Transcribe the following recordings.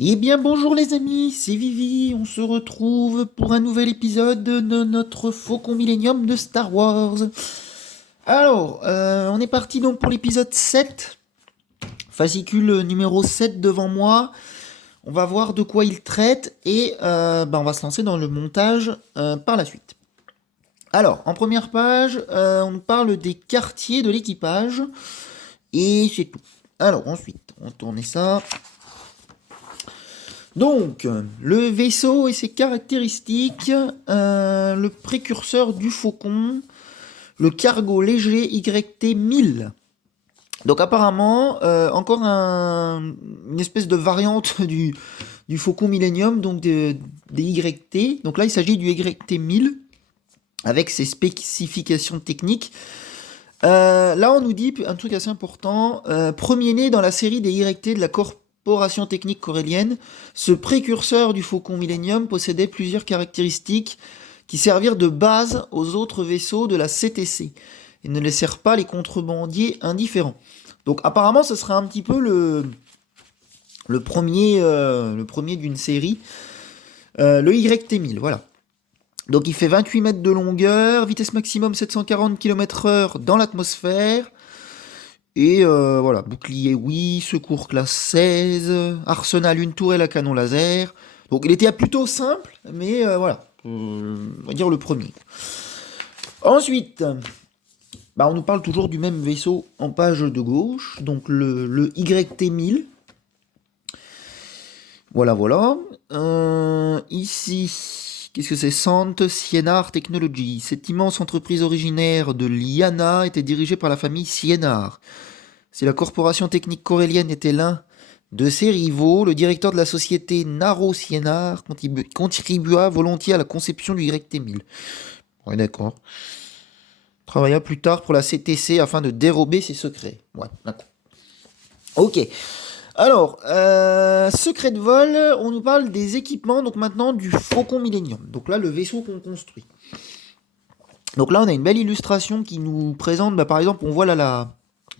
Eh bien bonjour les amis, c'est Vivi, on se retrouve pour un nouvel épisode de notre Faucon Millenium de Star Wars. Alors, on est parti donc pour l'épisode 7, fascicule numéro 7 devant moi. On va voir de quoi il traite et on va se lancer dans le montage par la suite. Alors, en première page, on parle des quartiers de l'équipage et c'est tout. Alors ensuite, on tourne ça. Donc, le vaisseau et ses caractéristiques, le précurseur du Faucon, le cargo léger YT-1000. Donc apparemment, encore une espèce de variante du Faucon Millennium, donc des YT. Donc là, il s'agit du YT-1000, avec ses spécifications techniques. Là, on nous dit un truc assez important. Premier-né dans la série des YT de la Corporation Technique Corélienne, ce précurseur du Faucon Millennium possédait plusieurs caractéristiques qui servirent de base aux autres vaisseaux de la CTC et ne laissèrent pas les contrebandiers indifférents. Donc apparemment, ce serait un petit peu le premier d'une série, le YT-1000, voilà. Donc il fait 28 mètres de longueur, vitesse maximum 740 km/h dans l'atmosphère. Et voilà, bouclier oui, secours classe 16, arsenal une tourelle à canon laser. Donc il était plutôt simple, mais voilà, on va dire le premier. Ensuite, on nous parle toujours du même vaisseau en page de gauche, donc le YT-1000. Voilà, voilà. Ici, qu'est-ce que c'est? Sant Sienar Technology. Cette immense entreprise originaire de Liana était dirigée par la famille Sienar. Si la corporation technique corélienne était l'un de ses rivaux, le directeur de la société Naro Sienar contribua volontiers à la conception du YT-1000. Ouais, d'accord. Travailla plus tard pour la CTC afin de dérober ses secrets. Ouais, d'accord. Ok. Alors, secret de vol, on nous parle des équipements, donc maintenant du Faucon Millennium. Donc là, le vaisseau qu'on construit. Donc là, on a une belle illustration qui nous présente, par exemple, on voit là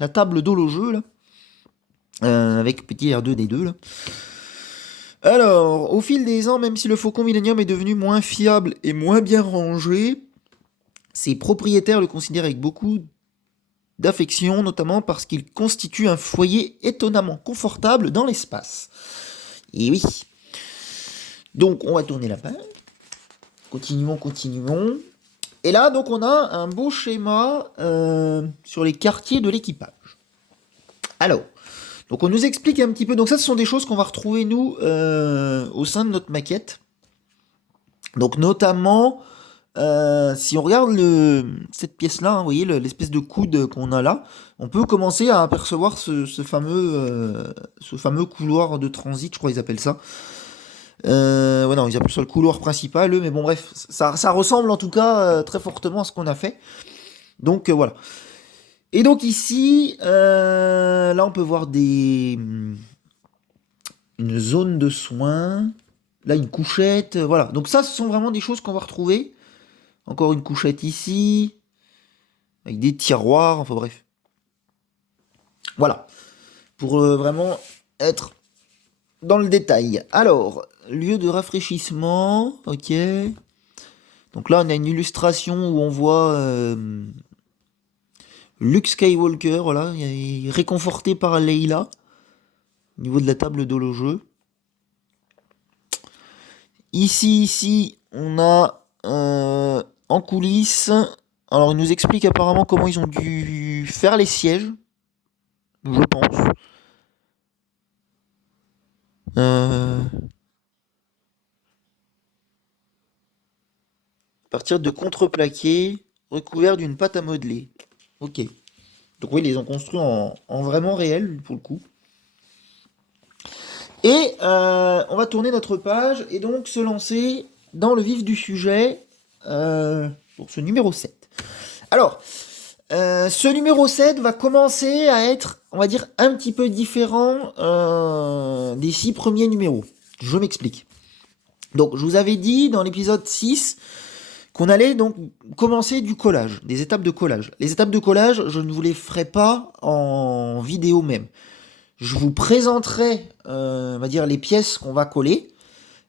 la table d'holo-jeu, là, avec petit R2D2, là. Alors, au fil des ans, même si le Faucon Millennium est devenu moins fiable et moins bien rangé, ses propriétaires le considèrent avec beaucoup d'affection, notamment parce qu'il constitue un foyer étonnamment confortable dans l'espace. Et oui. Donc, on va tourner la page. Continuons, continuons. Et là, donc, on a un beau schéma sur les quartiers de l'équipage. Alors, donc on nous explique un petit peu. Donc ça, ce sont des choses qu'on va retrouver, nous, au sein de notre maquette. Donc notamment, si on regarde cette pièce-là, hein, vous voyez l'espèce de coude qu'on a là, on peut commencer à apercevoir ce fameux couloir de transit, je crois qu'ils appellent ça. Ouais, non, ils appellent ça le couloir principal, eux, mais bon, bref, ça ressemble en tout cas très fortement à ce qu'on a fait. Donc voilà. Et donc ici, là, on peut voir une zone de soins. Là, une couchette, voilà. Donc ça, ce sont vraiment des choses qu'on va retrouver. Encore une couchette ici, avec des tiroirs, enfin bref. Voilà, pour vraiment être dans le détail. Alors, lieu de rafraîchissement, ok. Donc là, on a une illustration où on voit Luke Skywalker, voilà, il est réconforté par Leila, au niveau de la table d'holo-jeu. Ici, on a en coulisses. Alors, il nous explique apparemment comment ils ont dû faire les sièges, je pense. Partir de contreplaqué recouvert d'une pâte à modeler. Ok. Donc oui, ils les ont construits en vraiment réel, pour le coup. Et on va tourner notre page et donc se lancer dans le vif du sujet pour ce numéro 7. Alors, ce numéro 7 va commencer à être, on va dire, un petit peu différent des 6 premiers numéros. Je m'explique. Donc, je vous avais dit dans l'épisode 6 qu'on allait donc commencer du collage, des étapes de collage. Les étapes de collage, je ne vous les ferai pas en vidéo même. je vous présenterai, on va dire, les pièces qu'on va coller.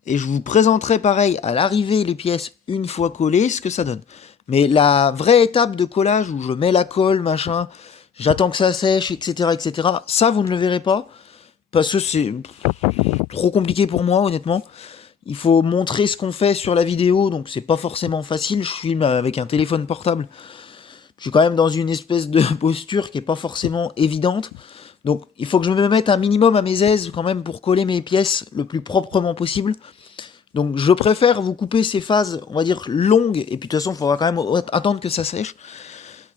Et je vous présenterai pareil à l'arrivée les pièces une fois collées, ce que ça donne. Mais la vraie étape de collage où je mets la colle, machin, j'attends que ça sèche, etc., etc., ça vous ne le verrez pas. Parce que c'est trop compliqué pour moi, honnêtement. Il faut montrer ce qu'on fait sur la vidéo, donc c'est pas forcément facile. Je filme avec un téléphone portable. Je suis quand même dans une espèce de posture qui est pas forcément évidente. Donc il faut que je me mette un minimum à mes aises quand même pour coller mes pièces le plus proprement possible. Donc je préfère vous couper ces phases, on va dire, longues, et puis de toute façon, il faudra quand même attendre que ça sèche.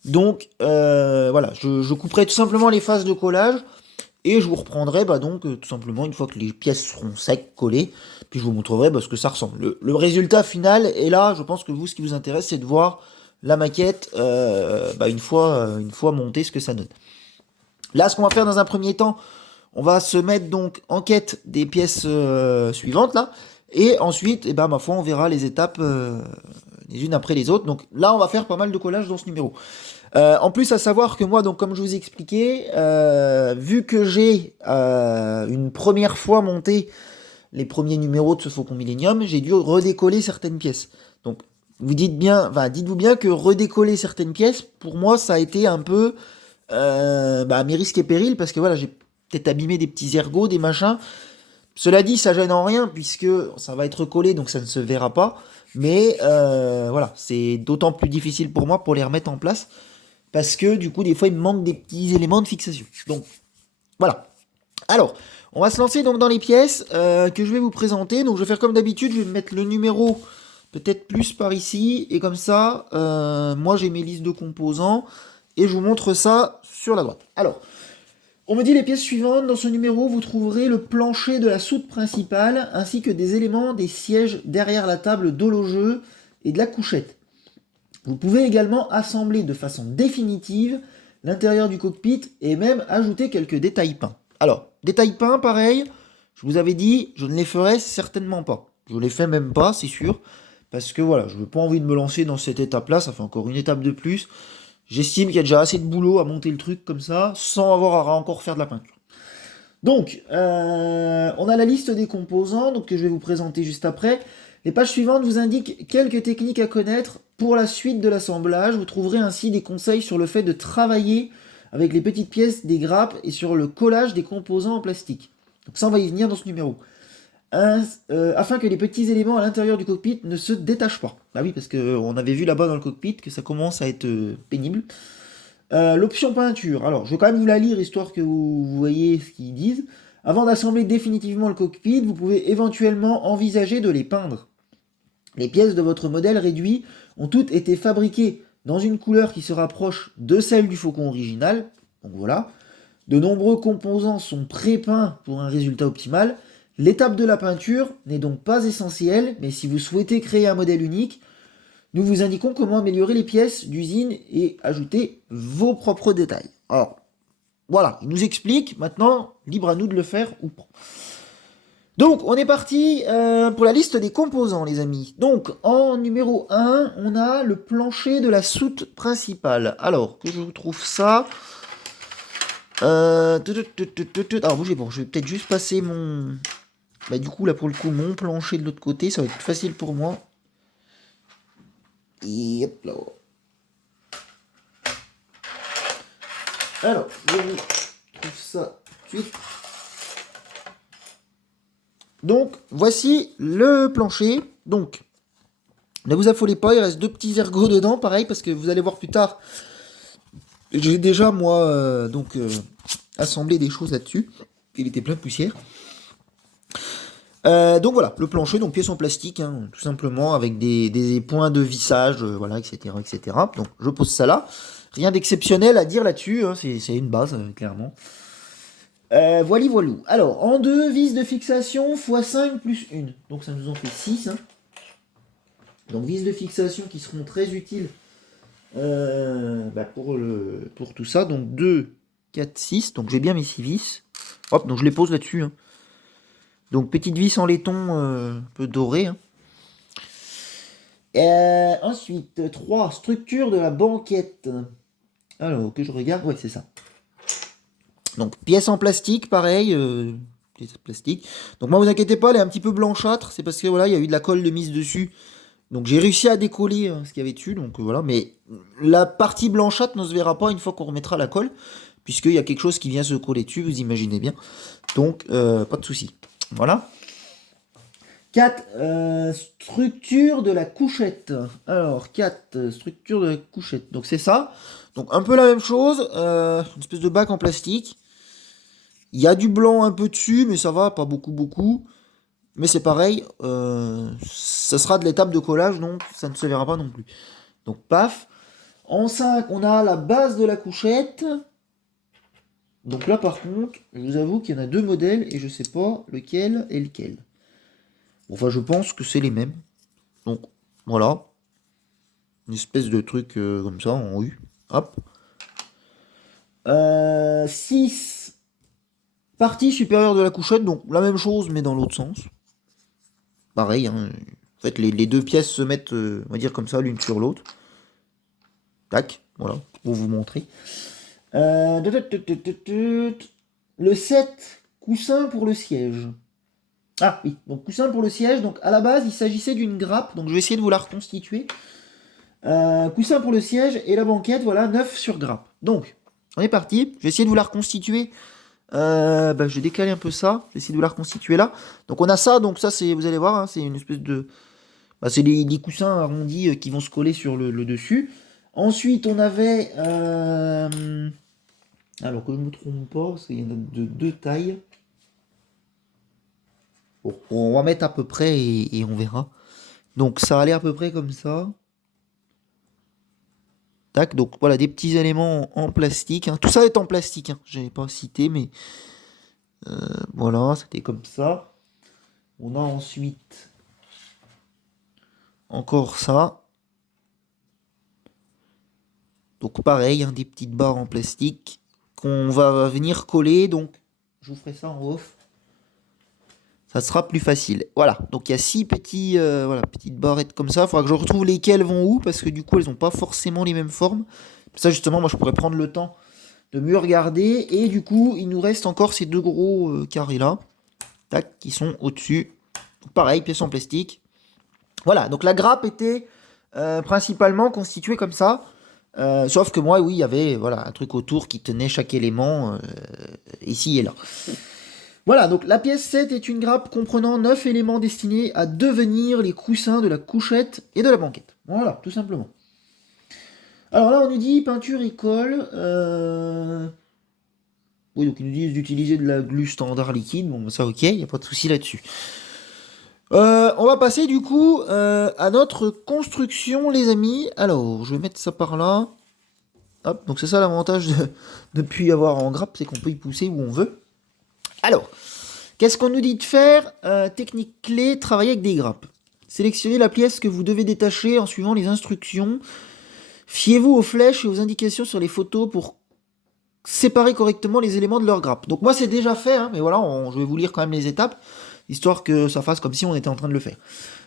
Donc voilà, je couperai tout simplement les phases de collage, et je vous reprendrai donc tout simplement une fois que les pièces seront secs, collées, puis je vous montrerai ce que ça ressemble. Le résultat final, et là, je pense que vous, ce qui vous intéresse, c'est de voir la maquette une fois montée, ce que ça donne. Là, ce qu'on va faire dans un premier temps, on va se mettre donc en quête des pièces suivantes là. Et ensuite, ma foi, on verra les étapes les unes après les autres. Donc là, on va faire pas mal de collage dans ce numéro. En plus, à savoir que moi, donc comme je vous ai expliqué, vu que j'ai une première fois monté les premiers numéros de ce Faucon Millenium, j'ai dû redécoller certaines pièces. Donc dites-vous bien que redécoller certaines pièces, pour moi, ça a été un peu mes risques et périls, parce que voilà, j'ai peut-être abîmé des petits ergots, des machins. Cela dit, ça gêne en rien, puisque ça va être collé, donc ça ne se verra pas. Mais voilà, c'est d'autant plus difficile pour moi pour les remettre en place, parce que du coup, des fois, il me manque des petits éléments de fixation. Donc voilà. Alors, on va se lancer donc dans les pièces que je vais vous présenter. Donc je vais faire comme d'habitude, je vais mettre le numéro peut-être plus par ici, et comme ça, moi j'ai mes listes de composants, et je vous montre ça sur la droite. Alors, on me dit les pièces suivantes. Dans ce numéro, vous trouverez le plancher de la soute principale, ainsi que des éléments des sièges derrière la table d'horloger et de la couchette. Vous pouvez également assembler de façon définitive l'intérieur du cockpit et même ajouter quelques détails peints. Alors, détails peints, pareil, je vous avais dit, je ne les ferai certainement pas. Je ne les fais même pas, c'est sûr, parce que voilà, je n'ai pas envie de me lancer dans cette étape-là, ça fait encore une étape de plus. J'estime qu'il y a déjà assez de boulot à monter le truc comme ça, sans avoir à encore faire de la peinture. Donc, on a la liste des composants que je vais vous présenter juste après. Les pages suivantes vous indiquent quelques techniques à connaître pour la suite de l'assemblage. Vous trouverez ainsi des conseils sur le fait de travailler avec les petites pièces des grappes et sur le collage des composants en plastique. Donc ça, on va y venir dans ce numéro. Afin que les petits éléments à l'intérieur du cockpit ne se détachent pas. Bah oui, parce qu'on avait vu là-bas dans le cockpit que ça commence à être pénible. L'option peinture. Alors, je vais quand même vous la lire, histoire que vous voyez ce qu'ils disent. Avant d'assembler définitivement le cockpit, vous pouvez éventuellement envisager de les peindre. Les pièces de votre modèle réduit ont toutes été fabriquées dans une couleur qui se rapproche de celle du Faucon original. Donc voilà. De nombreux composants sont pré-peints pour un résultat optimal. L'étape de la peinture n'est donc pas essentielle, mais si vous souhaitez créer un modèle unique, nous vous indiquons comment améliorer les pièces d'usine et ajouter vos propres détails. Alors, voilà, il nous explique, maintenant, libre à nous de le faire ou pas. Donc, on est parti pour la liste des composants, les amis. Donc, en numéro 1, on a le plancher de la soute principale. Alors, que je vous trouve ça... Alors, bougez, bon, je vais peut-être juste passer mon... du coup, là, pour le coup, mon plancher de l'autre côté, ça va être plus facile pour moi. Et hop là. Alors, je vous trouve ça tout de suite. Donc, voici le plancher. Donc, ne vous affolez pas, il reste deux petits ergots dedans, pareil, parce que vous allez voir plus tard. J'ai déjà, moi, assemblé des choses là-dessus. Il était plein de poussière. Donc voilà, le plancher, donc pièce en plastique, hein, tout simplement, avec des points de vissage, voilà, etc., etc. Donc je pose ça là. Rien d'exceptionnel à dire là-dessus, hein, c'est une base, clairement. Voilou. Alors, en 2, vis de fixation x5 plus 1. Donc ça nous en fait 6. Hein. Donc vis de fixation qui seront très utiles pour tout ça. Donc 2, 4, 6. Donc j'ai bien mes 6 vis. Hop, donc je les pose là-dessus. Hein. Donc petite vis en laiton un peu doré. Hein. Ensuite, 3, structure de la banquette. Alors, que je regarde, ouais, c'est ça. Donc pièce en plastique, pareil, pièce en plastique. Donc moi vous inquiétez pas, elle est un petit peu blanchâtre, c'est parce que voilà, il y a eu de la colle de mise dessus. Donc j'ai réussi à décoller ce qu'il y avait dessus, donc voilà. Mais la partie blanchâtre ne se verra pas une fois qu'on remettra la colle, puisqu'il y a quelque chose qui vient se coller dessus, vous imaginez bien. Donc pas de souci. Voilà. 4. Structure de la couchette. Alors, 4. Structure de la couchette. Donc, c'est ça. Donc, un peu la même chose. Une espèce de bac en plastique. Il y a du blanc un peu dessus, mais ça va, pas beaucoup, beaucoup. Mais c'est pareil. Ça sera de l'étape de collage, donc ça ne se verra pas non plus. Donc, paf. En 5, on a la base de la couchette. Donc là, par contre, je vous avoue qu'il y en a deux modèles et je sais pas lequel est lequel. Enfin, je pense que c'est les mêmes. Donc, voilà. Une espèce de truc comme ça, en U. Hop. 6. Partie supérieure de la couchette. Donc, la même chose, mais dans l'autre sens. Pareil, hein. En fait, les deux pièces se mettent, on va dire comme ça, l'une sur l'autre. Tac. Voilà. Pour vous montrer. Le 7. Coussin pour le siège. Ah oui, donc coussin pour le siège. Donc à la base, il s'agissait d'une grappe. Donc je vais essayer de vous la reconstituer. Coussin pour le siège et la banquette, voilà, 9 sur grappe. Donc, on est parti. Je vais essayer de vous la reconstituer. Je vais décaler un peu ça. Je vais essayer de vous la reconstituer là. Donc on a ça. Donc ça, c'est, vous allez voir, hein, c'est une espèce de... c'est les coussins arrondis qui vont se coller sur le dessus. Ensuite, on avait... alors que je ne me trompe pas, parce qu'il y en a de deux tailles. Bon, on va mettre à peu près et on verra. Donc ça allait à peu près comme ça. Tac, donc voilà des petits éléments en plastique. Hein. Tout ça est en plastique, hein. Je n'ai pas cité, mais voilà, c'était comme ça. On a ensuite encore ça. Donc pareil, hein, des petites barres en plastique qu'on va venir coller. Donc je vous ferai ça en off. Ça sera plus facile. Voilà, donc il y a 6 petits, petites barrettes comme ça. Il faudra que je retrouve lesquelles vont où, parce que du coup, elles n'ont pas forcément les mêmes formes. Ça, justement, moi, je pourrais prendre le temps de mieux regarder. Et du coup, il nous reste encore ces deux gros carrés-là, tac, qui sont au-dessus. Pareil, pièce en plastique. Voilà, donc la grappe était principalement constituée comme ça. Sauf que moi, oui, il y avait un truc autour qui tenait chaque élément ici et là. Voilà, donc la pièce 7 est une grappe comprenant 9 éléments destinés à devenir les coussins de la couchette et de la banquette. Voilà, tout simplement. Alors là, on nous dit peinture et colle. Oui, donc ils nous disent d'utiliser de la glu standard liquide. Bon, ça, ok, il n'y a pas de souci là-dessus. On va passer du coup à notre construction, les amis. Alors, je vais mettre ça par là. Hop, donc c'est ça l'avantage de ne plus y avoir en grappe, c'est qu'on peut y pousser où on veut. Alors, qu'est-ce qu'on nous dit de faire? Technique clé, travailler avec des grappes. Sélectionnez la pièce que vous devez détacher en suivant les instructions. Fiez-vous aux flèches et aux indications sur les photos pour séparer correctement les éléments de leur grappe. Donc moi c'est déjà fait, hein, mais voilà, je vais vous lire quand même les étapes, histoire que ça fasse comme si on était en train de le faire.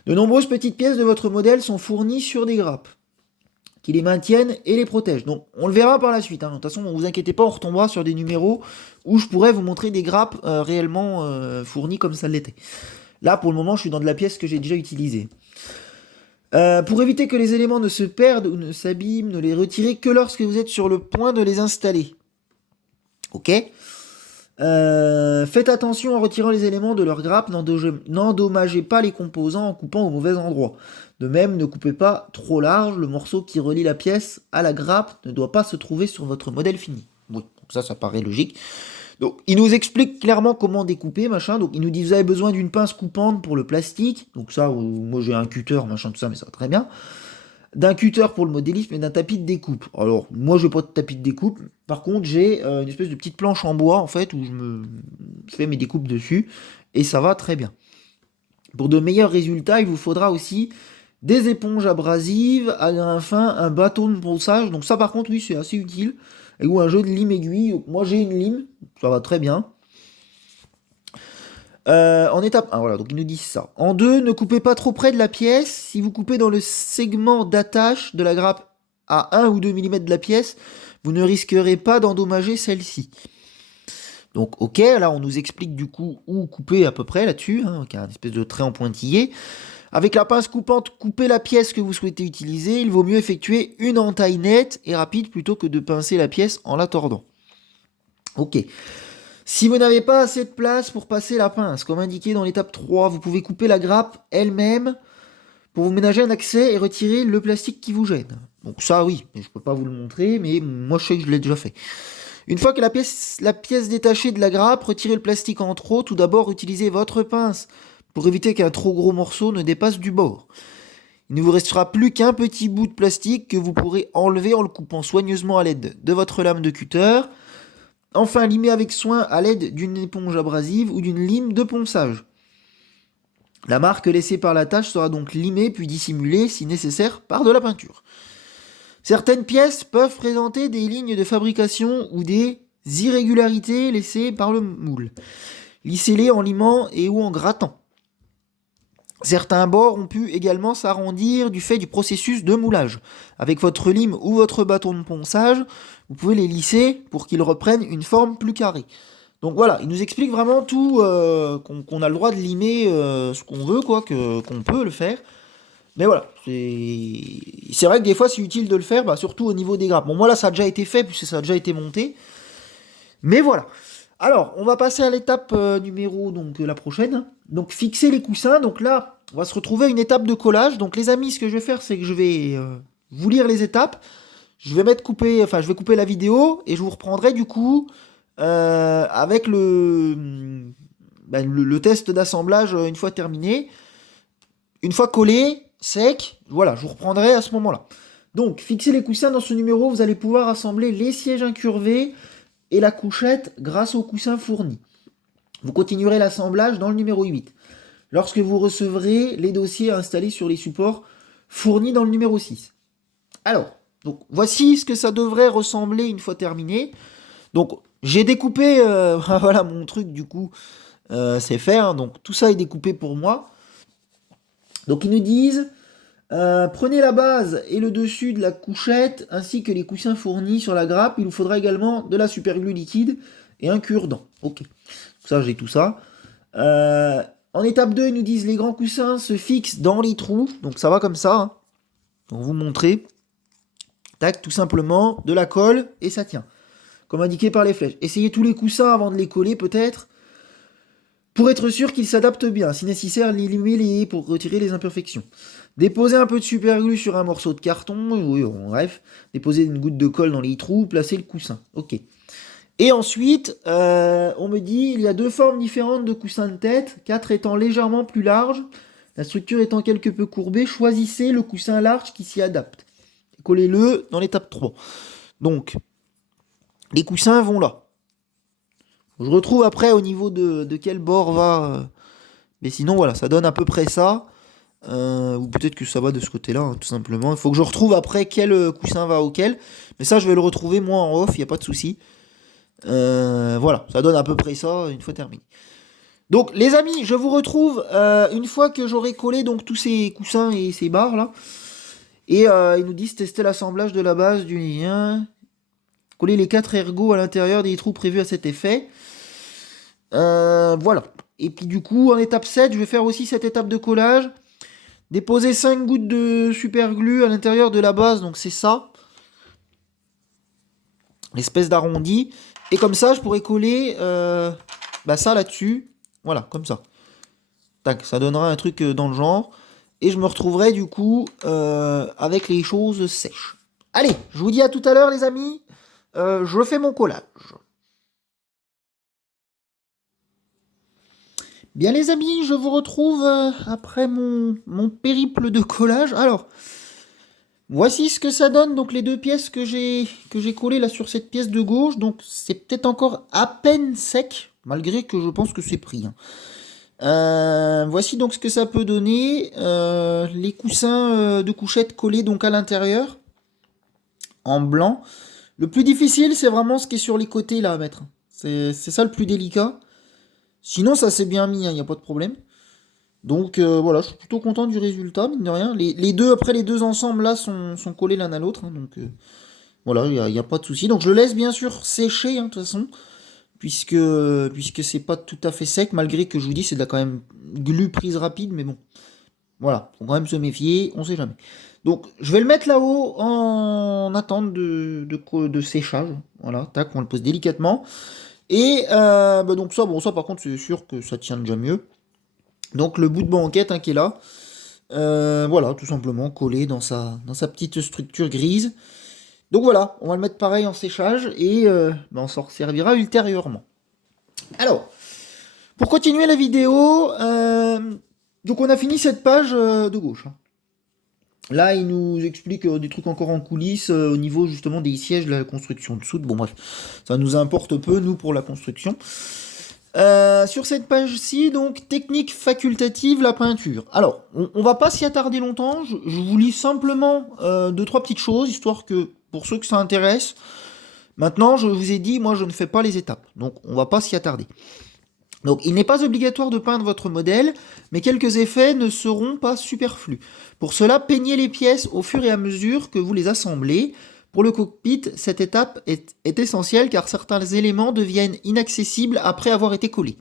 De nombreuses petites pièces de votre modèle sont fournies sur des grappes qui les maintiennent et les protègent. Donc on le verra par la suite. Hein. De toute façon, ne vous inquiétez pas, on retombera sur des numéros où je pourrais vous montrer des grappes réellement fournies comme ça l'était. Là, pour le moment, je suis dans de la pièce que j'ai déjà utilisée. Pour éviter que les éléments ne se perdent ou ne s'abîment, ne les retirez que lorsque vous êtes sur le point de les installer. Ok. Faites attention en retirant les éléments de leur grappe, n'endommagez pas les composants en coupant au mauvais endroit. De même, ne coupez pas trop large, le morceau qui relie la pièce à la grappe ne doit pas se trouver sur votre modèle fini. Oui, donc ça paraît logique. Donc, il nous explique clairement comment découper, machin. Donc, il nous dit, vous avez besoin d'une pince coupante pour le plastique. Donc ça, moi j'ai un cutter, machin, tout ça, mais ça va très bien. D'un cutter pour le modélisme et d'un tapis de découpe. Alors, moi, je n'ai pas de tapis de découpe. Par contre, j'ai une espèce de petite planche en bois, en fait, où je fais mes découpes dessus. Et ça va très bien. Pour de meilleurs résultats, il vous faudra aussi des éponges abrasives, à grain fin, un bâton de ponçage. Donc ça, par contre, oui, c'est assez utile. Ou un jeu de lime aiguille. Moi, j'ai une lime. Ça va très bien. En étape 1, voilà, donc ils nous disent ça. En 2, ne coupez pas trop près de la pièce. Si vous coupez dans le segment d'attache de la grappe à 1 ou 2 mm de la pièce, vous ne risquerez pas d'endommager celle-ci. Donc ok, là on nous explique du coup où couper à peu près là-dessus, hein, qui a une espèce de trait en pointillé. Avec la pince coupante, coupez la pièce que vous souhaitez utiliser. Il vaut mieux effectuer une entaille nette et rapide plutôt que de pincer la pièce en la tordant. Ok. Si vous n'avez pas assez de place pour passer la pince, comme indiqué dans l'étape 3, vous pouvez couper la grappe elle-même pour vous ménager un accès et retirer le plastique qui vous gêne. Donc ça oui, je ne peux pas vous le montrer, mais moi je sais que je l'ai déjà fait. Une fois que la pièce détachée de la grappe, retirez le plastique en trop. Tout d'abord, utilisez votre pince pour éviter qu'un trop gros morceau ne dépasse du bord. Il ne vous restera plus qu'un petit bout de plastique que vous pourrez enlever en le coupant soigneusement à l'aide de votre lame de cutter. Enfin, limez avec soin à l'aide d'une éponge abrasive ou d'une lime de ponçage. La marque laissée par la tâche sera donc limée puis dissimulée, si nécessaire, par de la peinture. Certaines pièces peuvent présenter des lignes de fabrication ou des irrégularités laissées par le moule. Lissez-les en limant et ou en grattant. Certains bords ont pu également s'arrondir du fait du processus de moulage. Avec votre lime ou votre bâton de ponçage, vous pouvez les lisser pour qu'ils reprennent une forme plus carrée. Donc voilà, il nous explique vraiment tout, qu'on a le droit de limer ce qu'on veut, quoi, qu'on peut le faire. Mais voilà, c'est vrai que des fois c'est utile de le faire, bah, surtout au niveau des grappes. Bon, moi là ça a déjà été fait puisque ça a déjà été monté. Mais voilà. Alors, on va passer à l'étape numéro, donc la prochaine. Donc fixer les coussins. Donc là, on va se retrouver à une étape de collage. Donc les amis, ce que je vais faire, c'est que je vais vous lire les étapes. Je vais je vais couper la vidéo et je vous reprendrai du coup avec le test d'assemblage une fois terminé. Une fois collé, sec, voilà, je vous reprendrai à ce moment-là. Donc, fixer les coussins dans ce numéro, vous allez pouvoir assembler les sièges incurvés et la couchette grâce aux coussins fournis. Vous continuerez l'assemblage dans le numéro 8, lorsque vous recevrez les dossiers installés sur les supports fournis dans le numéro 6. Alors, donc voici ce que ça devrait ressembler une fois terminé. Donc, j'ai découpé, voilà mon truc du coup, c'est fait, hein, donc tout ça est découpé pour moi. Donc ils nous disent, prenez la base et le dessus de la couchette ainsi que les coussins fournis sur la grappe. Il vous faudra également de la superglue liquide et un cure-dent. Ok, ça j'ai tout ça. En étape 2, ils nous disent les grands coussins se fixent dans les trous. Donc ça va comme ça. Hein. Donc vous montrer. Tac, tout simplement, de la colle et ça tient. Comme indiqué par les flèches. Essayez tous les coussins avant de les coller peut-être. Pour être sûr qu'ils s'adaptent bien, si nécessaire, limez-les pour retirer les imperfections. Déposez un peu de superglue sur un morceau de carton, oui, bref. Déposez une goutte de colle dans les trous, placez le coussin. Ok. Et ensuite, on me dit, il y a 2 formes différentes de coussins de tête, 4 étant légèrement plus larges, la structure étant quelque peu courbée, choisissez le coussin large qui s'y adapte. Collez-le dans l'étape 3. Donc, les coussins vont là. Je retrouve après au niveau de quel bord va. Mais sinon, voilà, ça donne à peu près ça. Ou peut-être que ça va de ce côté-là, hein, tout simplement. Il faut que je retrouve après quel coussin va auquel. Mais ça, je vais le retrouver moi en off, il n'y a pas de souci. Voilà, ça donne à peu près ça une fois terminé. Donc, les amis, je vous retrouve une fois que j'aurai collé donc tous ces coussins et ces barres là. Et ils nous disent tester l'assemblage de la base du lien. Coller les 4 ergots à l'intérieur des trous prévus à cet effet. Voilà. Et puis du coup, en étape 7, je vais faire aussi cette étape de collage. Déposer 5 gouttes de super glue à l'intérieur de la base, donc c'est ça. L'espèce d'arrondi. Et comme ça, je pourrais coller ça là-dessus. Voilà, comme ça. Tac, ça donnera un truc dans le genre. Et je me retrouverai du coup avec les choses sèches. Allez, je vous dis à tout à l'heure les amis. Je fais mon collage. Bien les amis, je vous retrouve après mon périple de collage. Alors, voici ce que ça donne. Donc les 2 pièces que j'ai collées là sur cette pièce de gauche. Donc c'est peut-être encore à peine sec, malgré que je pense que c'est pris. Hein. Voici donc ce que ça peut donner. Les coussins de couchette collés donc à l'intérieur, en blanc. Le plus difficile, c'est vraiment ce qui est sur les côtés là à mettre. C'est ça le plus délicat. Sinon, ça s'est bien mis, il n'y a pas de problème. Donc voilà, je suis plutôt content du résultat, mine de rien. Les deux ensemble là sont collés l'un à l'autre. Hein, donc voilà, il n'y a pas de souci. Donc je laisse bien sûr sécher, hein, de toute façon. puisque c'est pas tout à fait sec, malgré que je vous dis, c'est de la quand même glu prise rapide, mais bon. Voilà, faut quand même se méfier, on sait jamais. Donc, je vais le mettre là-haut en attente de séchage. Voilà, tac, on le pose délicatement. Et donc ça, bon, ça par contre, c'est sûr que ça tient déjà mieux. Donc, le bout de banquette qui est là, voilà, tout simplement collé dans sa petite structure grise. Donc voilà, on va le mettre pareil en séchage et on s'en servira ultérieurement. Alors, pour continuer la vidéo, donc on a fini cette page de gauche. Là, il nous explique des trucs encore en coulisses au niveau justement des sièges de la construction de soude. Bon bref, ça nous importe peu, nous, pour la construction. Sur cette page-ci, donc, technique facultative, la peinture. Alors, on va pas s'y attarder longtemps, je vous lis simplement deux, trois petites choses, histoire que, pour ceux que ça intéresse, maintenant, je vous ai dit, moi, je ne fais pas les étapes, donc on va pas s'y attarder. Donc, il n'est pas obligatoire de peindre votre modèle, mais quelques effets ne seront pas superflus. Pour cela, peignez les pièces au fur et à mesure que vous les assemblez. Pour le cockpit, cette étape est essentielle car certains éléments deviennent inaccessibles après avoir été collés.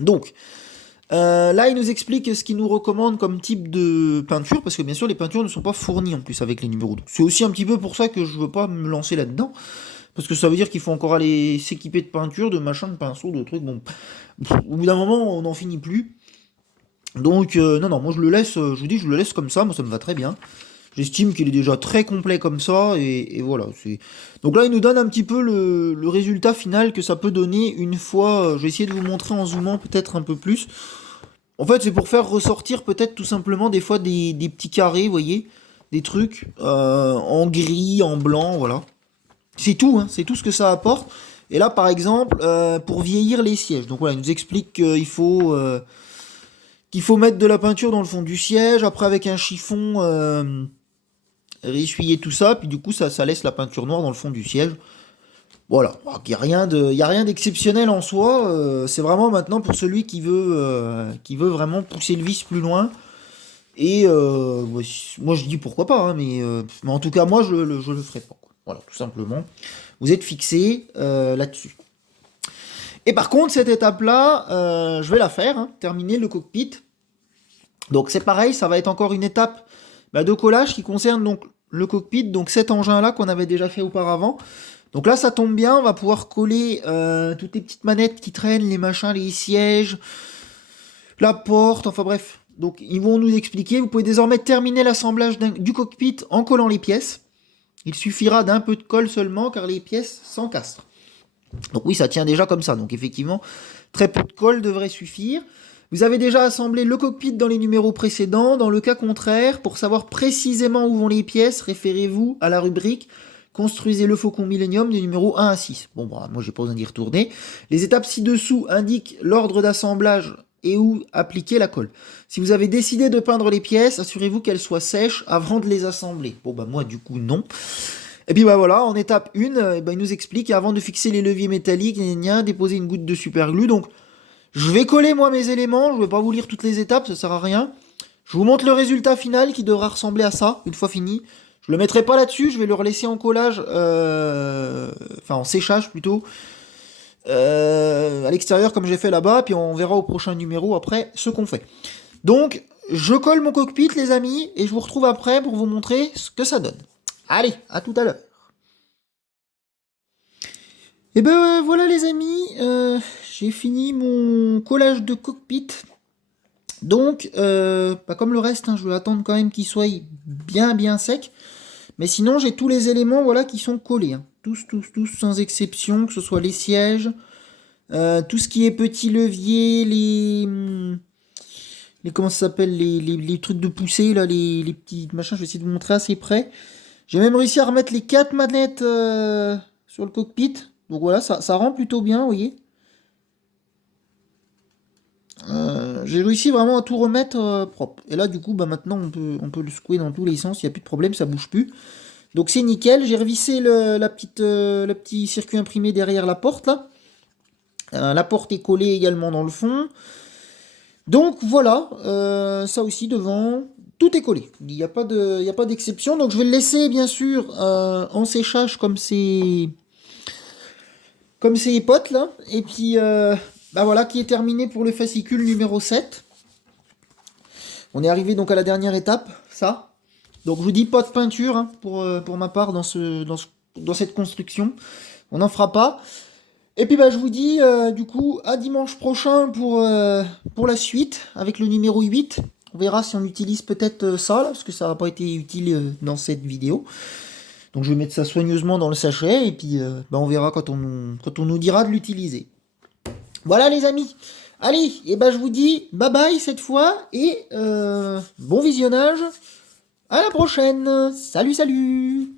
Donc, là, il nous explique ce qu'il nous recommande comme type de peinture, parce que bien sûr, les peintures ne sont pas fournies en plus avec les numéros. C'est aussi un petit peu pour ça que je veux pas me lancer là-dedans. Parce que ça veut dire qu'il faut encore aller s'équiper de peinture, de machin, de pinceaux, de trucs. Bon, au bout d'un moment, on n'en finit plus. Donc, non, moi je le laisse, je vous dis, je le laisse comme ça, moi ça me va très bien. J'estime qu'il est déjà très complet comme ça, et voilà. Donc là, il nous donne un petit peu le résultat final que ça peut donner une fois. Je vais essayer de vous montrer en zoomant peut-être un peu plus. En fait, c'est pour faire ressortir peut-être tout simplement des fois des petits carrés, vous voyez, des trucs en gris, en blanc, voilà. C'est tout, c'est tout ce que ça apporte. Et là, par exemple, pour vieillir les sièges. Donc voilà, il nous explique qu'il faut mettre de la peinture dans le fond du siège. Après, avec un chiffon, réessuyer tout ça. Puis du coup, ça laisse la peinture noire dans le fond du siège. Voilà, il n'y a rien d'exceptionnel en soi. C'est vraiment maintenant pour celui qui veut vraiment pousser le vice plus loin. Et moi, je dis pourquoi pas, mais en tout cas, moi, je le ferai pas. Voilà, tout simplement. Vous êtes fixé là-dessus. Et par contre, cette étape-là, je vais la faire, terminer le cockpit. Donc c'est pareil, ça va être encore une étape de collage qui concerne donc le cockpit, donc cet engin-là qu'on avait déjà fait auparavant. Donc là, ça tombe bien, on va pouvoir coller toutes les petites manettes qui traînent, les machins, les sièges, la porte, enfin bref. Donc ils vont nous expliquer, vous pouvez désormais terminer l'assemblage du cockpit en collant les pièces. Il suffira d'un peu de colle seulement car les pièces s'encastrent. Donc oui, ça tient déjà comme ça. Donc effectivement, très peu de colle devrait suffire. Vous avez déjà assemblé le cockpit dans les numéros précédents. Dans le cas contraire, pour savoir précisément où vont les pièces, référez-vous à la rubrique Construisez le Faucon Millenium du numéro 1 à 6. Bon, moi j'ai pas besoin d'y retourner. Les étapes ci-dessous indiquent l'ordre d'assemblage et où appliquer la colle. Si vous avez décidé de peindre les pièces, assurez-vous qu'elles soient sèches avant de les assembler. Bon, moi du coup non. Et puis voilà, en étape 1, il nous explique avant de fixer les leviers métalliques, déposer une goutte de superglue. Donc je vais coller moi mes éléments, je vais pas vous lire toutes les étapes, ça sert à rien. Je vous montre le résultat final qui devra ressembler à ça, une fois fini. Je le mettrai pas là-dessus, je vais le relaisser en collage, en séchage plutôt, à l'extérieur comme j'ai fait là-bas, puis on verra au prochain numéro après ce qu'on fait. Donc, je colle mon cockpit les amis, et je vous retrouve après pour vous montrer ce que ça donne. Allez, à tout à l'heure. Et ben voilà les amis, j'ai fini mon collage de cockpit. Donc, comme le reste, je vais attendre quand même qu'il soit bien sec. Mais sinon, j'ai tous les éléments qui sont collés. Tous, sans exception, que ce soit les sièges, tout ce qui est petits leviers, comment ça s'appelle, les trucs de poussée, là, les petits machins, je vais essayer de vous montrer assez près. J'ai même réussi à remettre les 4 manettes sur le cockpit. Donc voilà, ça rend plutôt bien, vous voyez. J'ai réussi vraiment à tout remettre propre. Et là, du coup, maintenant, on peut le secouer dans tous les sens. Il n'y a plus de problème, ça bouge plus. Donc c'est nickel. J'ai revissé le petit circuit imprimé derrière la porte, là. La porte est collée également dans le fond. Donc voilà, ça aussi devant, tout est collé. Il n'y a pas d'exception. Donc je vais le laisser, bien sûr, en séchage comme c'est comme ses potes là. Et puis, bah voilà, qui est terminé pour le fascicule numéro 7. On est arrivé donc à la dernière étape, ça. Donc je vous dis pas de peinture hein, pour ma part dans cette construction. On n'en fera pas. Et puis bah je vous dis du coup à dimanche prochain pour la suite avec le numéro 8. On verra si on utilise peut-être ça là, parce que ça n'a pas été utile dans cette vidéo. Donc je vais mettre ça soigneusement dans le sachet et puis bah, on verra quand on nous dira de l'utiliser. Voilà les amis. Allez, et ben je vous dis bye bye cette fois et bon visionnage. À la prochaine. Salut salut.